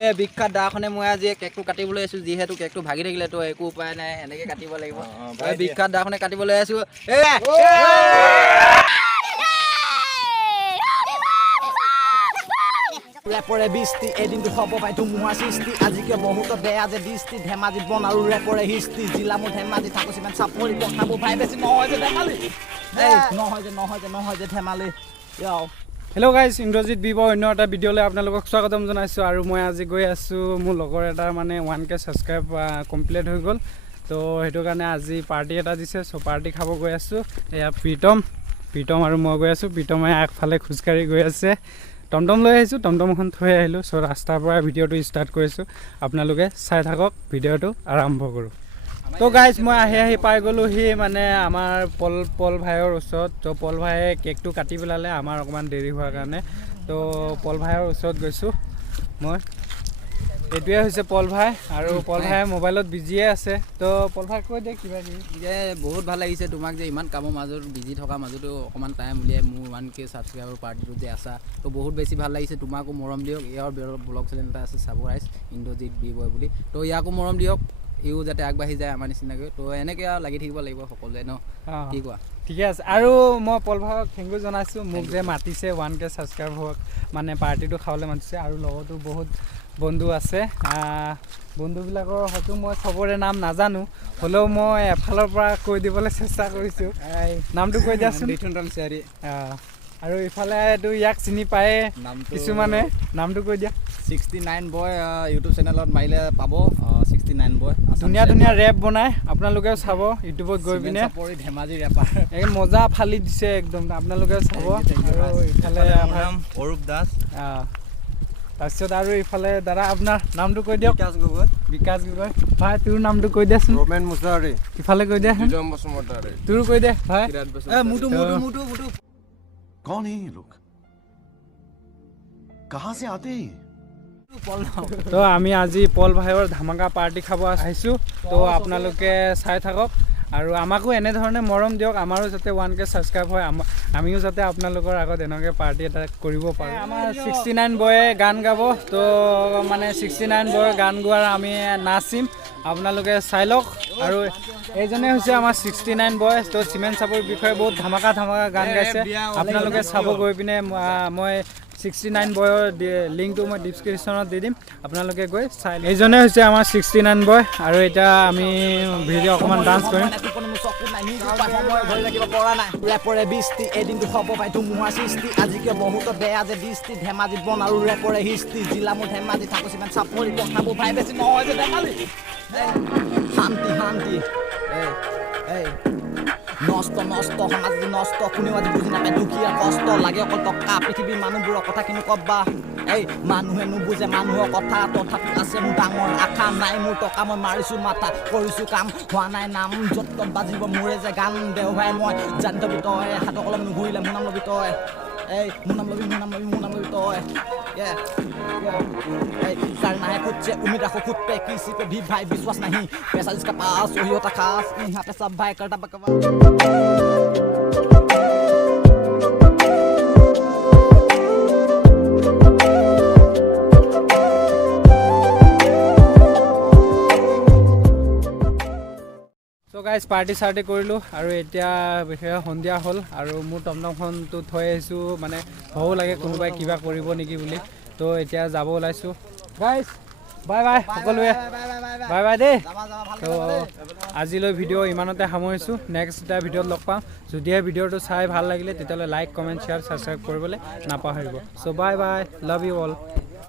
বিখ্যাত দাখনে মই আজি কেকটো কাটিবলৈ আছো যেহেতু কেকটো ভাগি থাকিলে তো একো উপায় নাই এনেকে কাটিব লাগিব বিখ্যাত দাখনে কাটিবলৈ আছো ৰেপৰে বৃষ্টি এদিনটো হ'ব পাই ধুমুহাৰ সৃষ্টি আজিকে বহুত বেয়া যে দৃষ্টি ধেমাজিত বনালো ৰেপৰে হিষ্টি জিলা মোৰ ধেমাজি থাকো সিমান চাপৰি কথাবোৰ ভাই বেছি নহয় যে ধেমালি নহয় যে ধেমালি হেল্ল' গাইজ ইন্দ্ৰজিৎ বিব অন্য এটা ভিডিঅ'লৈ আপোনালোকক স্বাগতম জনাইছোঁ আৰু মই আজি গৈ আছোঁ মোৰ লগৰ এটাৰ মানে 1K ছাবস্ক্ৰাইব কমপ্লিট হৈ গ'ল তো সেইটো কাৰণে আজি পাৰ্টি এটা দিছে চ' পাৰ্টি খাব গৈ আছোঁ এয়া প্ৰীতম আৰু মই গৈ আছোঁ প্ৰীতমে আগফালে খোজকাঢ়ি গৈ আছে টমটম লৈ আহিছোঁ টমটমখন থৈ আহিলোঁ চ' ৰাস্তাৰ পৰা ভিডিঅ'টো ষ্টাৰ্ট কৰিছোঁ আপোনালোকে চাই থাকক ভিডিঅ'টো আৰম্ভ কৰোঁ তো গাইজ মই আহি পাই গ'লোঁ সি মানে আমাৰ পল ভাইৰ ওচৰত তো পল ভাইয়ে কেকটো কাটি পেলালে আমাৰ অকণমান দেৰি হোৱাৰ কাৰণে তো পল ভাইৰ ওচৰত গৈছোঁ মই এইটোৱে হৈছে পল ভাই আৰু পল ভাই মোবাইলত বিজিয়ে আছে তো পল ভাই কৈ দে কিবা কিবি যে বহুত ভাল লাগিছে তোমাক যে ইমান কামৰ মাজত বিজি থকা মাজতো অকণমান টাইম উলিয়াই মোৰ 1K ছাবস্ক্ৰাইবাৰ পাৰ্টিটো যে আছা তো বহুত বেছি ভাল লাগিছে তোমাকো মৰম দিয়ক ইয়াৰ ব্লগ চেনেল এটা আছে চাব ৰাইজ ইন্দ্ৰজিৎ বি বয় বুলি তো ইয়াকো মৰম দিয়ক ইও যাতে আগবাঢ়ি যায় আমাৰ নিচিনাকৈ তো এনেকৈ আৰু লাগি থাকিব লাগিব সকলোৱে ন কি কোৱা ঠিকে আছে আৰু মই পল ভাইক থেংক ইউ জনাইছোঁ মোক যে মাতিছে 1K ছাবস্ক্ৰাইব হওক মানে পাৰ্টিটো খাবলৈ মাতিছে আৰু লগতো বহুত বন্ধু আছে বন্ধুবিলাকৰ হয়তো মই চবৰে নাম নাজানো হ'লেও মই এফালৰ পৰা কৈ দিবলৈ চেষ্টা কৰিছোঁ নামটো কৈ দিয়াচোন আৰু ইফালে এইটো ইয়াক চিনি পায়ে কিছুমানে নামটো কৈ দিয়া 69 বয় ইউটিউব চেনেলত মাৰিলে পাব 69 বয় ধুনীয়া ৰেপ বনাই আপোনালোকেও চাব ইউটিউবত গৈ পিনে ধেমাজি ৰেপাৰ একদম মজা ফালি দিছে একদম আপোনালোকেও চাব আৰু ইফালে অৰূপ দাস তাৰপিছত আৰু ইফালে দাদা আপোনাৰ নামটো কৈ দিয়ক বিকাশ গগৈ ভাই তোৰ নামটো কৈ দিয়াচোন रोमेन मुसारी ইফালে কৈ দিয়া তোৰ কৈ দে ভাই মুটু कौन है ये लोग कहाँ से आते हैं তো আমি আজি পল ভাইৰ ধামাকা পাৰ্টি খাব আহিছোঁ তো আপোনালোকে চাই থাকক আৰু আমাকো এনেধৰণে মৰম দিয়ক আমাৰো যাতে 1K ছাবস্ক্ৰাইব হয় আমিও যাতে আপোনালোকৰ আগত এনেকৈ পাৰ্টি এটা কৰিব পাৰোঁ আমাৰ 69 বয়ে গান গাব তো মানে 69 বয়ে গান গোৱাৰ আমি নাচিম আপোনালোকে চাই লওক আৰু এইজনে হৈছে আমাৰ 69 বয় তো চিমেণ্ট চাপৰ বিষয়ে বহুত ধামাকা গান গাইছে আপোনালোকে চাব গৈ পিনে মই 69 বয়ৰ লিংকটো মই ডিছক্ৰিপশ্যনত দি দিম আপোনালোকে গৈ চাই এইজনে হৈছে আমাৰ 69 বয় আৰু এতিয়া আমি ভিডিঅ' অকণমান ডান্স কৰিম ৰেপৰে বৃষ্টি এদিনটো হ'ব পাই ধুমুহাৰ সৃষ্টি আজিকে বহুত বেয়া যে দৃষ্টি ধেমাজিত বনালো ৰেপৰে হিষ্টি জিলা মোৰ ধেমাজি থাকো সিমান চাপৰি কথাবোৰ ভাই বেছি নহয় যে ধেমালি শান্তি নষ্ট সমাজ নষ্ট কোনেও আজি বুজি নাপায় দুখীয়া কষ্ট লাগে অকল টকা পৃথিৱীৰ মানুহবোৰৰ কথা কিনো ক'বা মানুহে নুবুজে মানুহৰ কথা তথাপি আছে মোৰ ডাঙৰ আশা নাই মোৰ টকা মই মাৰিছোঁ মাথা কৰিছোঁ কাম হোৱা নাই নাম য'ত ত'ত বাজিব মোৰে যে গান দেওবাৰে মই জানি থবি তই হাতৰ কলম নুঘূৰিলে মোৰ নাম ল'বি তই মোৰ নাম ল'বি তই सर ना है खुद से उम्मीद रखो खुद पे किसी पे भी भाई विश्वास नहीं पैसा जिसका पास वही होता खास यहाँ पे सब भाई करता बकवास চ' গাইজ পাৰ্টি কৰিলোঁ আৰু এতিয়া বিশেষ সন্ধিয়া হ'ল আৰু মোৰ টমটমখনটো থৈ আহিছোঁ মানে ভয়ো লাগে কোনোবাই কিবা কৰিব নেকি বুলি তো এতিয়া যাব ওলাইছোঁ গাইজ বাই সকলোৱে বাই দেই তো আজিলৈ ভিডিঅ' ইমানতে সামৰিছোঁ নেক্সট এটা ভিডিঅ'ত লগ পাম যদিহে ভিডিঅ'টো চাই ভাল লাগিলে তেতিয়াহ'লে লাইক কমেণ্ট শ্বেয়াৰ ছাবস্ক্ৰাইব কৰিবলৈ নাপাহৰিব চ' বাই লাভ ইউ অল